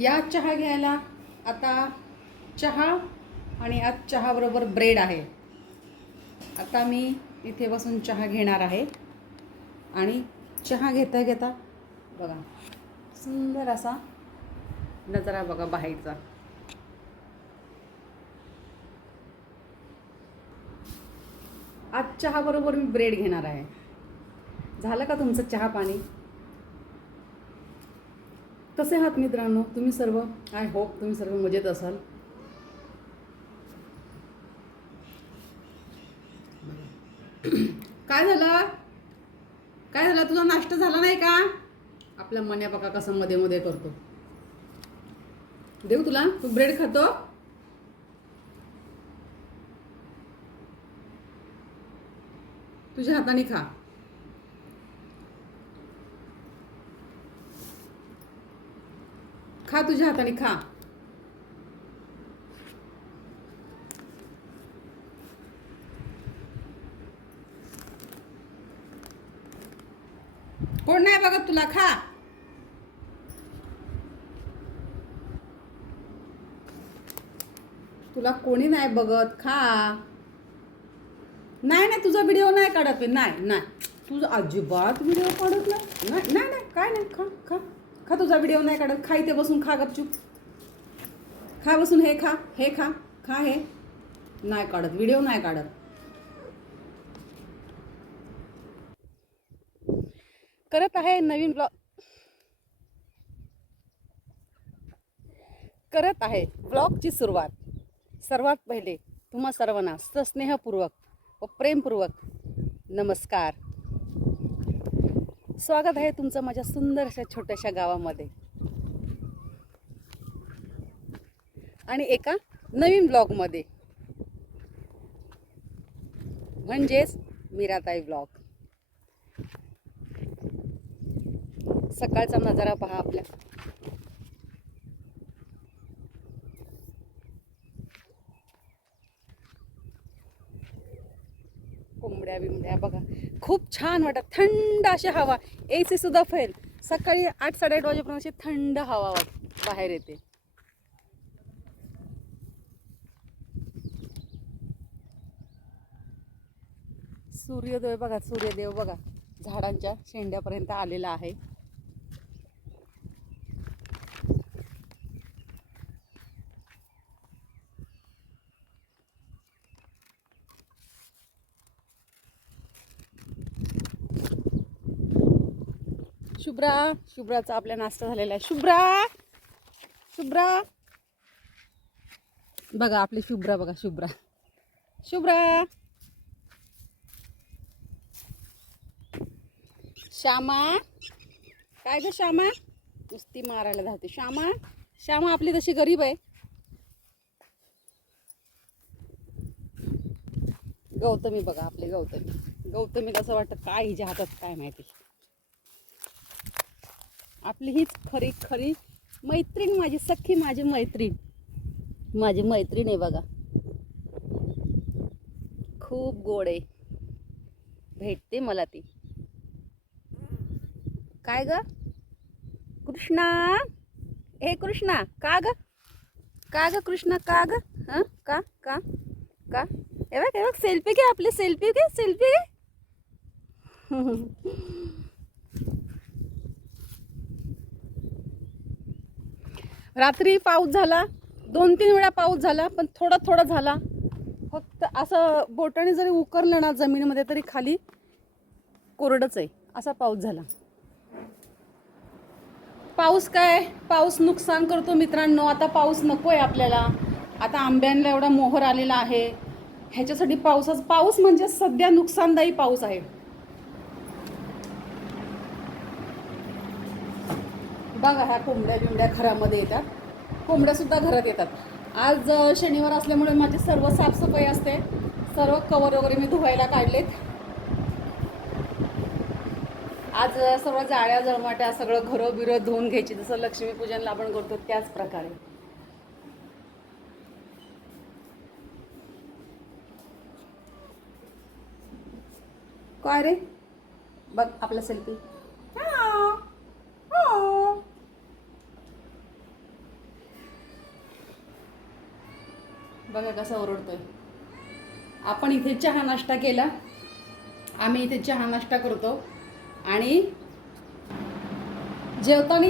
या चहा घ्यायला आता चहा आणि आज चहाबरोबर ब्रेड आहे. आता मी इथे बसून चहा घेणार आहे. आणि चहा घेता घेता बघा सुंदर असा नजारा बघा बाहेरचा. आज चहाबरोबर मी ब्रेड घेणार आहे. झालं का तुमचं चहा पाणी? कसे आहात मित्रांनो? तुम्ही सर्व? आय होप तुम्ही सर्व मजेत असाल. काय झालं? काय झालं? तुझा नाश्ता झाला नाही का? आपल्या मन्या बघा कसं मध्ये मध्ये करतो. देऊ तुला? तू ब्रेड खातो? तुझ्या हाताने खा. खा तुझ्या हाताने खा. कोण नाही बघत तुला खा. तुला कोणी नाही बघत खा. नाही नाही तुझा व्हिडिओ नाही काढत नाही नाही. तुझा अजिबात व्हिडिओ काढत नाही. नाही नाही नाही, काय नाही खा खा. खा तुझा व्हिडिओ नाही काढत. खा इथे बसून खा गपचूप. खा बसून हे खा हे खा खा हे. नाही काढत व्हिडिओ नाही काढत. करत आहे नवीन ब्लॉग करत आहे ब्लॉगची सुरुवात. सर्वात पहिले तुम्हा सर्वांना सस्नेहपूर्वक व प्रेमपूर्वक नमस्कार. स्वागत आहे तुमचं माझ्या सुंदर अशा छोट्याशा गावामध्ये. आणि एका नवीन ब्लॉगमध्ये. म्हणजेच मीराताई ब्लॉग. सकाळचा नजारा पहा आपल्या. कोंबड्या बिंबड्या बघा. खूप छान वाटत. थंड अशी हवा. ए सी सुद्धा फेल. सकाळी आठ साडेआठ वाजेपर्यंत अशी थंड हवा वाट बाहेर येते. सूर्योदय बघा सूर्यदेव बघा. झाडांच्या शेंड्यापर्यंत आलेला आहे. शुभ्रा. शुभ्राचा आपला नाश्ता झालेला आहे. शुभ्रा. शुभ्रा. बघा आपली शुभ्रा बघा शुभ्रा. शुभ्रा. श्यामा. काय ग श्यामा? नुसती मारायला धावते. श्यामा श्यामा आपली तशी गरीब आहे. गौतमी बघा आपली गौतमी. गौतमी कसं वाटतं? काय हिच्या हातात काय माहिती? आपली हीच खरी खरी मैत्रीण माझी सख्खी माझी मैत्रीण. माझी मैत्रीण आहे बघा. खूप गोड आहे. भेटते मला ती. काय ग? कृष्णा? हे कृष्णा का ग? का ग कृष्णा का ग? हं? का? का? का? हे बघ हे बघ सेल्फी घे आपली सेल्फी घे सेल्फी घे. रात्री पाऊस झाला दोन तीन वेळा पाऊस झाला पण थोडा थोडा झाला. फक्त असं बोटाने जरी उकरलं ना जमिनीमध्ये तरी खाली कोरडंच आहे. असा पाऊस झाला. पाऊस काय? पाऊस नुकसान करतो मित्रांनो. आता पाऊस नको आहे आपल्याला. आता आंब्यांना एवढा मोहर आलेला आहे. ह्याच्यासाठी पावसाच पाऊस म्हणजे सध्या नुकसानदायी पाऊस आहे. बघा ह्या कोंबड्या बिंबड्या घरामध्ये येतात. कोंबड्यासुद्धा घरात येतात. आज शनिवार असल्यामुळे माझी सर्व साफसफाई असते. सर्व कवर वगैरे मी धुवायला काढलेत. आज सर्व जाळ्या जळमाट्या सगळं घरं बिरं धुवून घ्यायची. जसं लक्ष्मीपूजनला आपण करतो त्याच प्रकारे. काय रे? बघ आपला सेल्फी बघा कसा ओरडतोय. आपण इथे चहा नाश्ता केला. आम्ही इथे चहा नाश्ता करतो. आणि जेवताना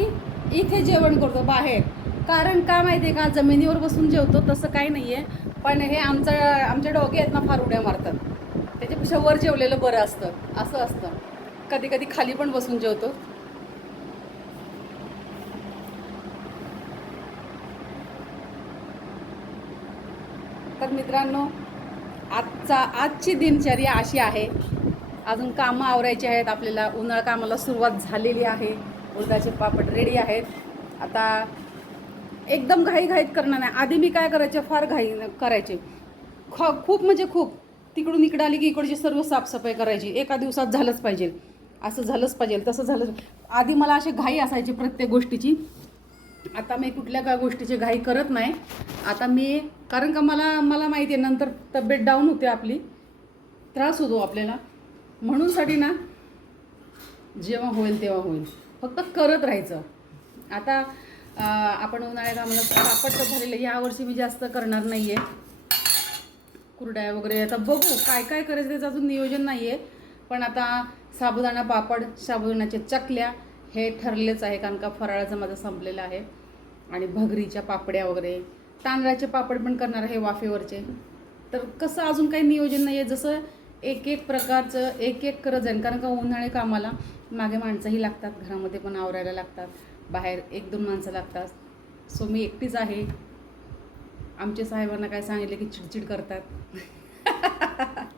इथे जेवण करतो बाहेर. कारण का माहिती आहे का? जमिनीवर बसून जेवतो तसं काही नाही आहे पण हे आमचं आमचे डोके आहेत ना फार उड्या मारतात. त्याच्यापेक्षा वर जेवलेलं बरं असतं. असं असतं. कधी कधी खाली पण बसून जेवतो तर मित्रांनो आजचा आजची दिनचर्या अशी आहे. अजून कामं आवरायची आहेत. आपल्याला उन्हाळा कामाला सुरुवात झालेली आहे. उडदाचे पापड रेडी आहेत. आता एकदम घाईघाईत करणार नाही. आधी मी काय करायचे? फार घाई करायचे. ख खूप म्हणजे खूप. तिकडून इकडं आली की इकडची सर्व साफसफाई करायची. एका दिवसात झालंच पाहिजे. असं झालंच पाहिजे. तसं झालं. आधी मला अशी घाई असायची प्रत्येक गोष्टीची. आता मी कुठल्या काय गोष्टीची घाई करत नाही. आता मी कारण का मला मला माहिती आहे नंतर तब्येत डाऊन होते आपली. त्रास होतो आपल्याला. म्हणूनसाठी ना जेव्हा होईल तेव्हा होईल. फक्त करत राहायचं. आता आपण उन्हाळ्यात आम्हाला पापड तर झालेलं. आहे. यावर्षी मी जास्त करणार नाही आहे कुरड्या वगैरे. आता बघू काय काय करायचं त्याचं अजून नियोजन नाही आहे पण आता साबुदाणा पापड साबुदाण्याच्या चकल्या हे ठरलेच आहे कारण का फराळाचं माझं संपलेलं आहे. आणि भगरीच्या पापड्या वगैरे. तांदळाचे पापड पण करणार आहे वाफेवरचे. तर कसं अजून काही नियोजन नाही आहे जसं एक एक प्रकारचं एक एक करत जाईल कारण का उन्हाळे कामाला मागे माणसंही लागतात घरामध्ये पण आवरायला लागतात बाहेर एक दोन माणसं लागतात. सो मी एकटीच आहे. आमच्या साहेबांना काय सांगितलं की चिडचिड करतात.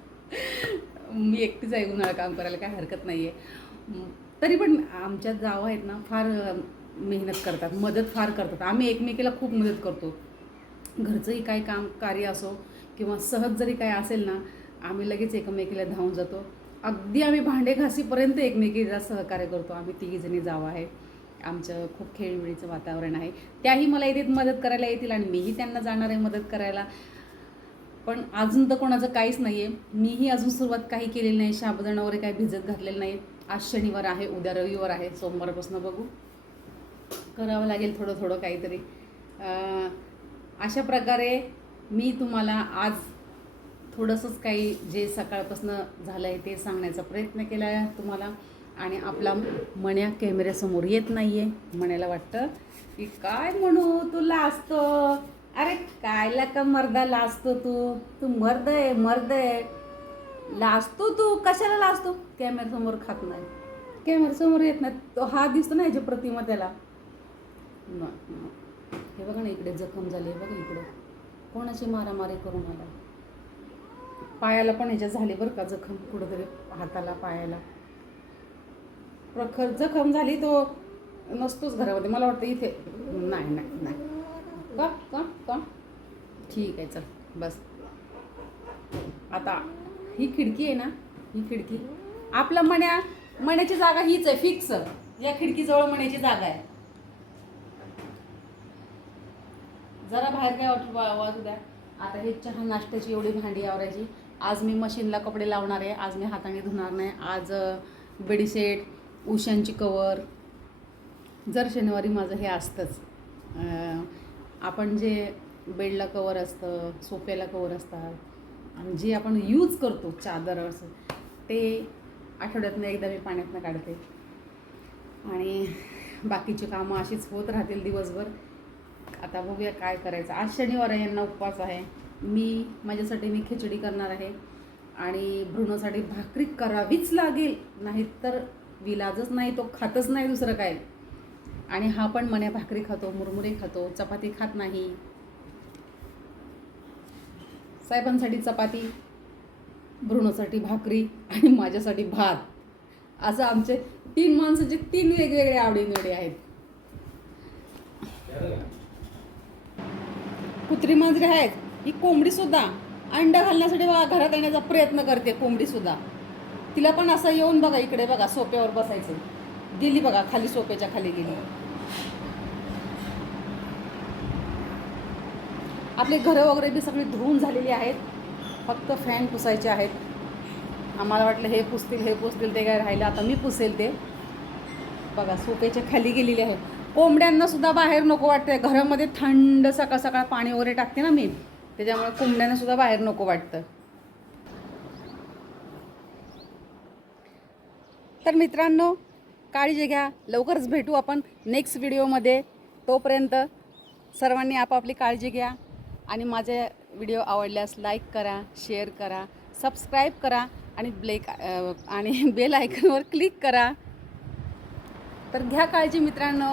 मी एकटीच आहे उन्हाळा काम करायला काय हरकत नाही आहे तरी पण आमच्या जावं आहेत ना फार मेहनत करतात मदत फार करतात. आम्ही एकमेकीला खूप मदत करतो. घरचंही काही काम कार्य असो किंवा सहज जरी काय असेल ना आम्ही लगेच एकमेकीला धावून जातो. अगदी आम्ही भांडे घासीपर्यंत एकमेकीला सहकार्य करतो. आम्ही तिघीजणी जावं आहे. आमचं खूप खेळीमेळीचं वातावरण आहे. त्याही मला इथे मदत करायला येतील आणि मीही त्यांना जाणार आहे मदत करायला. पण अजून तर कोणाचं काहीच नाही आहे मीही अजून सुरुवात काही केलेली नाही. शाबदाणा वगैरे काही भिजत घातलेलं नाही आज शनिवार आहे उद्या रविवार आहे सोमवारपासून बघू. करावं लागेल थोडं थोडं काहीतरी. अशा प्रकारे मी तुम्हाला आज थोडंसंच काही जे सकाळपासून झालं आहे ते सांगण्याचा प्रयत्न केला आहे तुम्हाला. आणि आपला मण्या कॅमेऱ्यासमोर येत नाही आहे म्हणायला वाटतं की काय म्हणू तू लाजतो. अरे कायला का मर्दा लाजतो तू? तू मर्द आहे मर्द आहे. लाजतो तू? कशाला लाजतो? कॅमेऱ्यासमोर खात नाही. कॅमेऱ्यासमोर येत नाही. तो हा दिसतो ना याची प्रतिमा त्याला. हे बघा ना इकडे जखम झाली आहे बघा इकडे. कोणाची मारामारी करून आला? पायाला पण ह्याच्या झाली बरं का जखम कुठंतरी हाताला पायाला. प्रखर जखम झाली तो. नसतोच घरामध्ये. मला वाटतं इथे. नाही नाही नाही. का का का? ठीक आहे चल. बस. आता ही खिडकी आहे ना ही खिडकी. आपला मण्या मण्याची जागा हीच आहे फिक्स या खिडकीजवळ मण्याची जागा आहे. जरा बाहेर काय वाटू वाजू द्या. आता हे चहा नाश्त्याची एवढी भांडी आवरायची. आज मी मशीनला कपडे लावणार आहे. आज मी हाताने धुणार नाही. आज बेडीसेट उशांची कवर. जर शनिवारी माझं हे असतंच आपण जे बेडला कवर असतं सोफ्याला कवर असतात आणि जे आपण यूज करतो चादर असं ते आठवड्यातनं एकदा मी पाण्यातनं काढते. आणि बाकीची कामं अशीच होत राहतील दिवसभर. आता बघूया काय करायचं. आज शनिवार आहे यांना उपवास आहे. मी माझ्यासाठी मी खिचडी करणार आहे. आणि भ्रूणासाठी भाकरी करावीच लागेल नाहीतर विलाजच नाही तो खातच नाही दुसरं काय. आणि हा पण मण्या भाकरी खातो मुरमुरे खातो चपाती खात नाही. साहेबांसाठी चपाती भ्रूणासाठी भाकरी आणि माझ्यासाठी भात. असं आमचे तीन माणसाचे तीन वेगवेगळे आवडीनिवडी आहेत. कुत्री मांजरी आहेत. ही कोंबडी सुद्धा अंडा घालण्यासाठी बघा घरात येण्याचा प्रयत्न करते कोंबडी सुद्धा. तिला पण असं येऊन बघा इकडे बघा सोप्यावर बसायचं. गेली बघा खाली सोप्याच्या खाली गेली. आपले घरं वगैरे बी सगळी धुवून झालेली आहेत. फक्त फॅन पुसायचे आहेत. आम्हाला वाटलं हे पुसतील हे पुसतील ते काय राहिलं आता मी पुसेल ते. बघा सोप्याच्या खाली गेलेली आहे. कोंबड्यांना सुद्धा बाहेर नको वाटतं घरामध्ये थंड सकाळ सकाळ पाणी वगैरे टाकते ना मी त्याच्यामुळे कोंबड्यांना सुद्धा बाहेर नको वाटतं. तर मित्रांनो काळजी घ्या. लवकरच भेटू आपण नेक्स्ट व्हिडिओमध्ये तोपर्यंत सर्वांनी आपापली काळजी घ्या. आणि माझे व्हिडिओ आवडल्यास लाईक करा शेअर करा सबस्क्राईब करा आणि ब्लेक आणि बेल आयकनवर क्लिक करा. तर घ्या काळजी मित्रांनो.